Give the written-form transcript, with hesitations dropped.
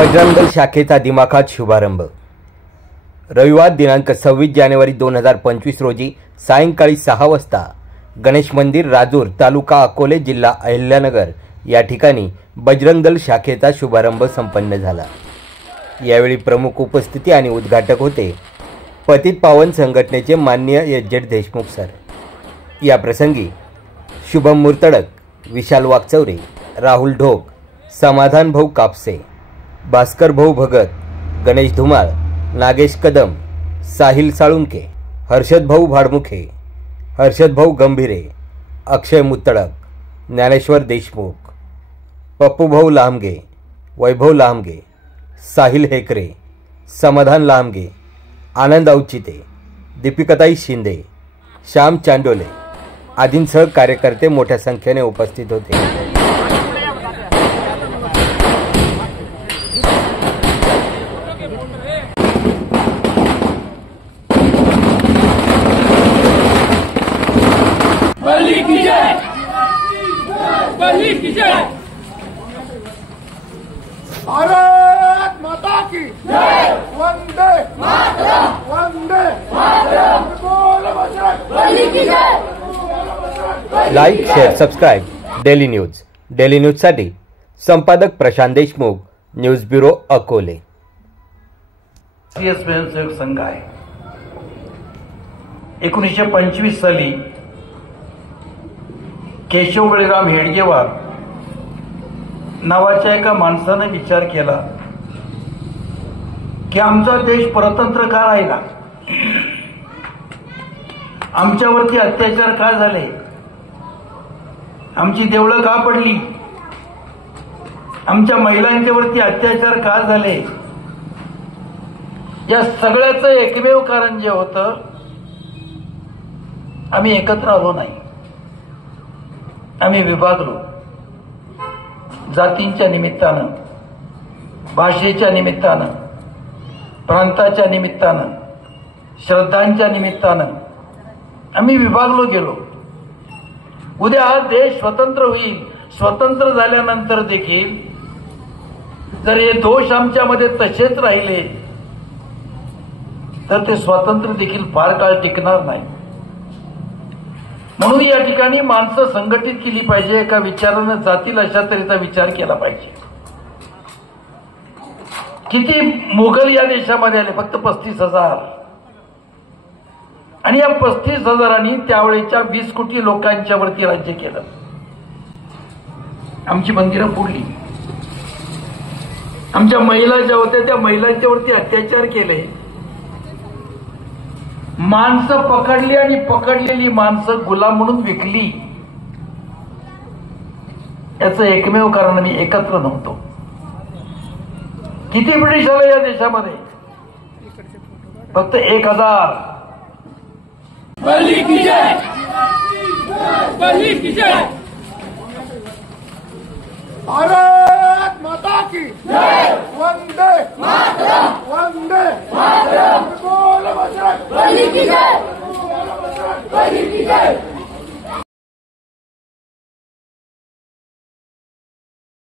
बजरंग दल शाखेचा दिमाखात शुभारंभ। रविवार दिनांक 26 जानेवारी 2025 रोजी सायंकाळी 6 वाजता गणेश मंदिर राजूर तालुका अकोले जिल्हा अहिल्यानगर या ठिकाणी बजरंग दल शाखेचा शुभारंभ संपन्न झाला। यावेळी प्रमुख उपस्थिती आणि उद्घाटक होते पतित पावन संघटनेचे माननीय एच.जेड. देशमुख सर। या प्रसंगी शुभम मुर्तडक, विशाल वाकचौरे, राहुल ढोक, समाधान भाऊ कापसे, भास्कर भाऊ भगत, गणेश धुमाळ, नागेश कदम, साहिल साळुंके, हर्षद भाऊ भाडमुखे, हर्षद भाऊ गंभीरे, अक्षय मुत्तडक, ज्ञानेश्वर देशमुख, पप्पू भाऊ लामगे, वैभव लामगे, साहिल हेकरे, समाधान लामगे, आनंद औचिते, दीपिकाताई शिंदे, श्याम चांडोले आदींसह कार्यकर्ते मोठ्या संख्येने उपस्थित होते। बली की जय, बली की जय। भारत माता की जय, वंदे मातरम, वंदे मातरम, बोलो बजरंग बली की जय। Like, share, subscribe daily news. Daily न्यूजसाठी संपादक प्रशांत देशमुख, न्यूज ब्युरो अकोले। राष्ट्रीय स्वयंसेवक संघ आहे। 1925 साली केशव बळीराम हेडगेवार नावाच्या एका माणसाने विचार केला की आमचा देश परतंत्र का राहिला, आमच्यावरती अत्याचार का झाले, आमची देवळं का पडली, आमच्या महिलांच्यावरती अत्याचार का झाले। या सगळ्याचं एकमेव कारण जे होतं, आम्ही एकत्र आलो नाही, आम्ही विभागलो। जातींच्या निमित्तानं, भाषेच्या निमित्तानं, प्रांताच्या निमित्तानं, श्रद्धांच्या निमित्तानं आम्ही विभागलो गेलो। उद्या हा देश स्वतंत्र होईल, स्वतंत्र झाल्यानंतर देखील जर हे दोष आमच्यामध्ये तसेच राहिले तर ते स्वातंत्र्य देखील फार काळ टिकणार नाही। म्हणून या ठिकाणी माणसं संघटित केली पाहिजे, एका विचारानं जातील अशा तऱ्हेचा विचार केला पाहिजे। किती मुघल या देशामध्ये आले, फक्त 35,000, आणि या 35,000 त्यावेळेच्या 20 कोटी लोकांच्या वरती राज्य केलं। आमची मंदिरं फोडली, आमच्या महिला ज्या होत्या त्या महिलांच्या वरती अत्याचार केले, माणसं पकडली आणि पकडलेली माणसं गुलाम म्हणून विकली। याचं एकमेव कारण मी एकत्र नव्हतो। किती ब्रिटिश आले या देशामध्ये, फक्त 1,000। बली की जय, बली की जय। भारत माता की जय, वंदे मातरम, वंदे मातरम, बोलो बजरंग बली की जय, बली की जय।